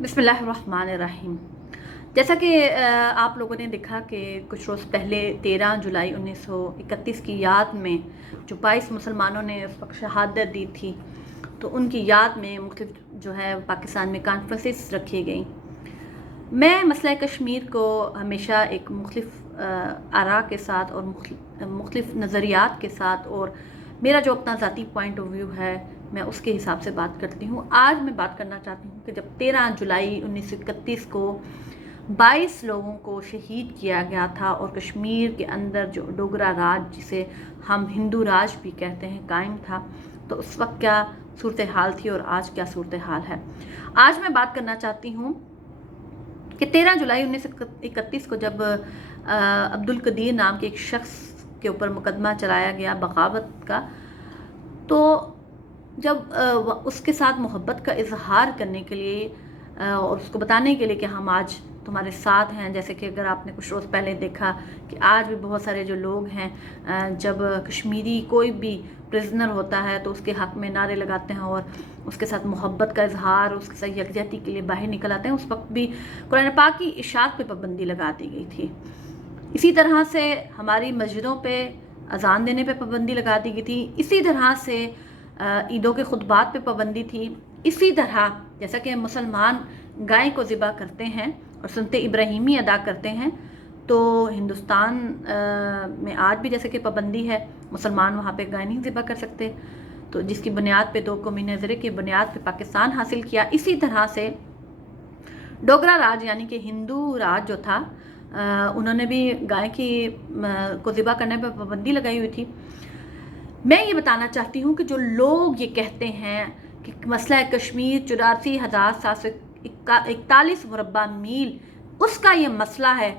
बिस्मिल्लाहिर्रहमानिर्रहीम। जैसा कि आप लोगों ने देखा कि कुछ रोज़ पहले 13 जुलाई 1931 की याद में जो 22 मुसलमानों ने उस वक्त शहादत दी थी, तो उनकी याद में मुख्तलिफ जो है पाकिस्तान में कॉन्फ्रेंसेस रखी गई। मैं मसला कश्मीर को हमेशा एक मुख्तलिफ आरा के साथ और मुख्तलिफ नज़रियात के साथ और मेरा जो अपना ज़ाती पॉइंट ऑफ व्यू है मैं उसके हिसाब से बात करती हूँ। आज मैं बात करना चाहती हूँ कि जब 13 जुलाई 1931 को 22 लोगों को शहीद किया गया था और कश्मीर के अंदर जो डोगरा राज, जिसे हम हिंदू राज भी कहते हैं, कायम था, तो उस वक्त क्या सूरत हाल थी और आज क्या सूरत हाल है। आज मैं बात करना चाहती हूँ कि 13 जुलाई 1931 को जब अब्दुल कदीर नाम के एक शख्स के ऊपर मुकदमा चलाया गया बगावत का, तो जब उसके साथ मोहब्बत का इजहार करने के लिए और उसको बताने के लिए कि हम आज तुम्हारे साथ हैं, जैसे कि अगर आपने कुछ रोज़ पहले देखा कि आज भी बहुत सारे जो लोग हैं जब कश्मीरी कोई भी प्रिजनर होता है तो उसके हक़ में नारे लगाते हैं और उसके साथ मोहब्बत का इजहार, उसके साथ यकजहती के लिए बाहर निकल आते हैं। उस वक्त भी कुरान पाक की इशात पे पाबंदी लगा दी गई थी। इसी तरह से हमारी मस्जिदों पे अजान देने पे पाबंदी लगा दी गई थी। इसी तरह से ईदों के खुतबात पे पाबंदी थी। इसी तरह जैसा कि मुसलमान गाय को ज़िबा करते हैं और सुन्नत इब्राहीमी अदा करते हैं, तो हिंदुस्तान में आज भी जैसे कि पाबंदी है, मुसलमान वहाँ पे गाय नहीं ज़िबा कर सकते, तो जिसकी बुनियाद पे दो कौमी नज़रे की बुनियाद पे पाकिस्तान हासिल किया। इसी तरह से डोगरा राज यानी कि हिंदू राज जो था, उन्होंने भी गाय की को ज़िबा करने पर पाबंदी लगाई हुई थी। मैं ये बताना चाहती हूँ कि जो लोग ये कहते हैं कि मसला कश्मीर 84,741 मुरब्बा मील उसका ये मसला है,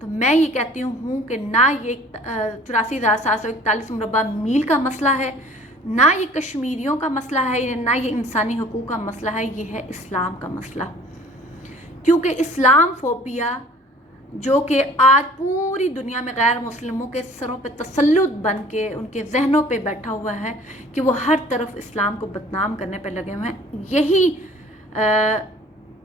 तो मैं ये कहती हूँ कि ना ये 84,741 मुरब्बा मील का मसला है, ना ये कश्मीरियों का मसला है, ना ये इंसानी हकूक़ का मसला है, ये है इस्लाम का मसला। क्योंकि इस्लाम फोबिया जो कि आज पूरी दुनिया में गैर मुस्लिमों के सरों पे तसल्लुत बन के उनके जहनों पे बैठा हुआ है कि वो हर तरफ इस्लाम को बदनाम करने पे लगे हुए हैं। यही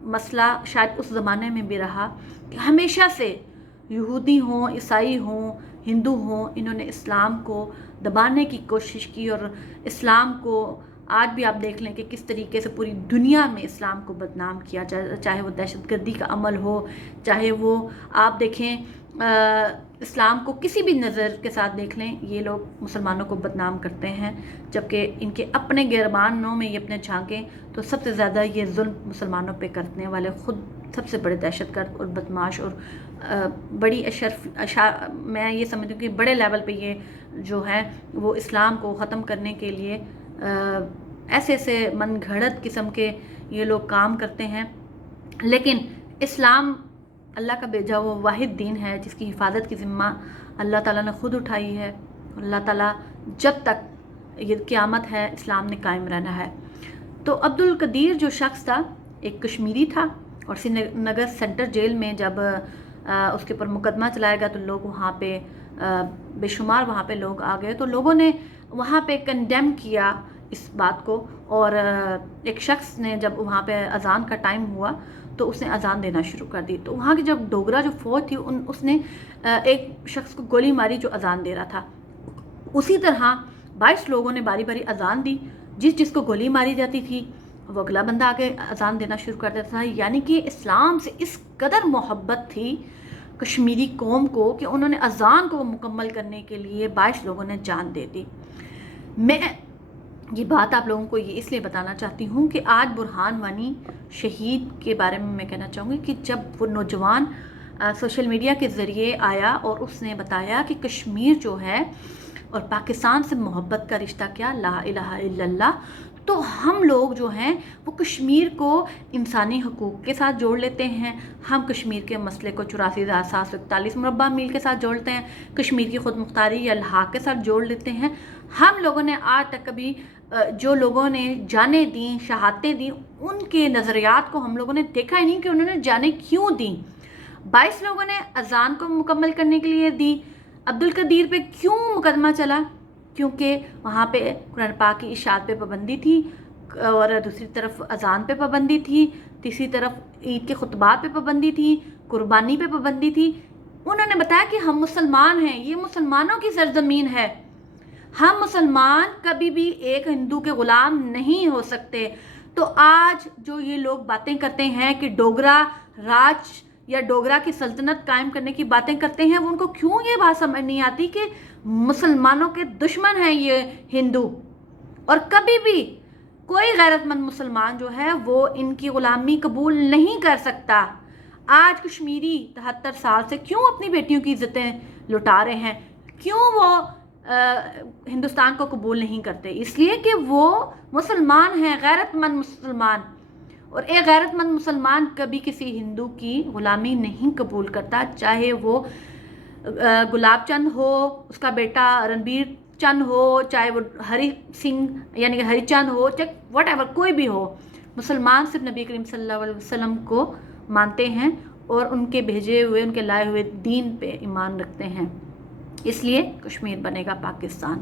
मसला शायद उस ज़माने में भी रहा कि हमेशा से यहूदी हों, ईसाई हों, हिंदू हों, इन्होंने इस्लाम को दबाने की कोशिश की और इस्लाम को आज भी आप देख लें कि किस तरीके से पूरी दुनिया में इस्लाम को बदनाम किया जाए, चाहे वो दहशतगर्दी का अमल हो, चाहे वो आप देखें इस्लाम को किसी भी नज़र के साथ देख लें, ये लोग मुसलमानों को बदनाम करते हैं, जबकि इनके अपने गिरबानों में ये अपने झांकें तो सबसे ज़्यादा ये जुल्म मुसलमानों पे करने वाले ख़ुद सबसे बड़े दहशतगर्द और बदमाश और बड़ी मैं ये समझती हूँ कि बड़े लेवल पे ये जो है वो इस्लाम को ख़त्म करने के लिए ऐसे ऐसे मन घड़त किस्म के ये लोग काम करते हैं। लेकिन इस्लाम अल्लाह का भेजा वो वाहिद दीन है जिसकी हिफाजत की ज़िम्मा अल्लाह ताला ने ख़ुद उठाई है। अल्लाह ताला जब तक ये क़यामत है इस्लाम ने कायम रहना है। तो अब्दुल कदीर जो शख्स था एक कश्मीरी था और श्रीनगर सेंट्रल जेल में जब उसके ऊपर मुकदमा चलाया गया तो लोग वहाँ पे बेशुमार वहाँ पे लोग आ गए, तो लोगों ने वहाँ पे कंडेम किया इस बात को। और एक शख्स ने जब वहाँ पे अजान का टाइम हुआ तो उसने अजान देना शुरू कर दी, तो वहाँ की जब डोगरा जो फौज थी उसने एक शख्स को गोली मारी जो अजान दे रहा था। उसी तरह 22 लोगों ने बारी बारी अजान दी, जिसको गोली मारी जाती थी वो अगला बंदा आके अजान देना शुरू कर देता था। यानी कि इस्लाम से इस कदर मोहब्बत थी कश्मीरी कौम को कि उन्होंने अजान को मुकम्मल करने के लिए 22 लोगों ने जान दे दी। मैं ये बात आप लोगों को ये इसलिए बताना चाहती हूँ कि आज बुरहान वानी शहीद के बारे में मैं कहना चाहूँगी कि जब वो नौजवान सोशल मीडिया के ज़रिए आया और उसने बताया कि कश्मीर जो है और पाकिस्तान से मोहब्बत का रिश्ता क्या, ला इलाहा इल्लल्लाह, तो हम लोग जो हैं वो कश्मीर को इंसानी हकूक़ के साथ जोड़ लेते हैं। हम कश्मीर के मसले को 84,741 मुरब्बा मील के साथ जोड़ते हैं, कश्मीर की ख़ुद मुख्तारी या लहाक के साथ जोड़ लेते हैं। हम लोगों ने आज तक कभी जो लोगों ने जाने दी, शहादतें दी, उनके नज़रियात को हम लोगों ने देखा ही नहीं कि उन्होंने जाने क्यों दी। 22 लोगों ने अजान को मुकम्मल करने के लिए दी। अब्दुल कदीर पे क्यों मुकदमा चला? क्योंकि वहाँ पे कुरान पाक की इशात पे पाबंदी थी, اور دوسری طرف اذان پہ پابندی تھی، تیسری طرف عید کے خطبات پہ پابندی تھی، قربانی پہ پابندی تھی۔ انہوں نے بتایا کہ ہم مسلمان ہیں، یہ مسلمانوں کی سرزمین ہے، ہم مسلمان کبھی بھی ایک ہندو کے غلام نہیں ہو سکتے۔ تو آج جو یہ لوگ باتیں کرتے ہیں کہ ڈوگرا راج یا ڈوگرا کی سلطنت قائم کرنے کی باتیں کرتے ہیں، وہ ان کو کیوں یہ بات سمجھ نہیں آتی کہ مسلمانوں کے دشمن ہیں یہ ہندو، اور کبھی بھی کوئی غیرت مند مسلمان جو ہے وہ ان کی غلامی قبول نہیں کر سکتا۔ آج کشمیری 73 سال سے کیوں اپنی بیٹیوں کی عزتیں لٹا رہے ہیں، کیوں وہ ہندوستان کو قبول نہیں کرتے؟ اس لیے کہ وہ مسلمان ہیں، غیرت مند مسلمان، اور ایک غیرت مند مسلمان کبھی کسی ہندو کی غلامی نہیں قبول کرتا، چاہے وہ گلاب چند ہو، اس کا بیٹا رنبیر چند ہو، چاہے وہ ہری سنگھ یعنی کہ ہری چند ہو، چاہے واٹ ایور کوئی بھی ہو۔ مسلمان صرف نبی کریم صلی اللہ علیہ وسلم کو مانتے ہیں اور ان کے بھیجے ہوئے، ان کے لائے ہوئے دین پہ ایمان رکھتے ہیں۔ اس لیے کشمیر بنے گا پاکستان۔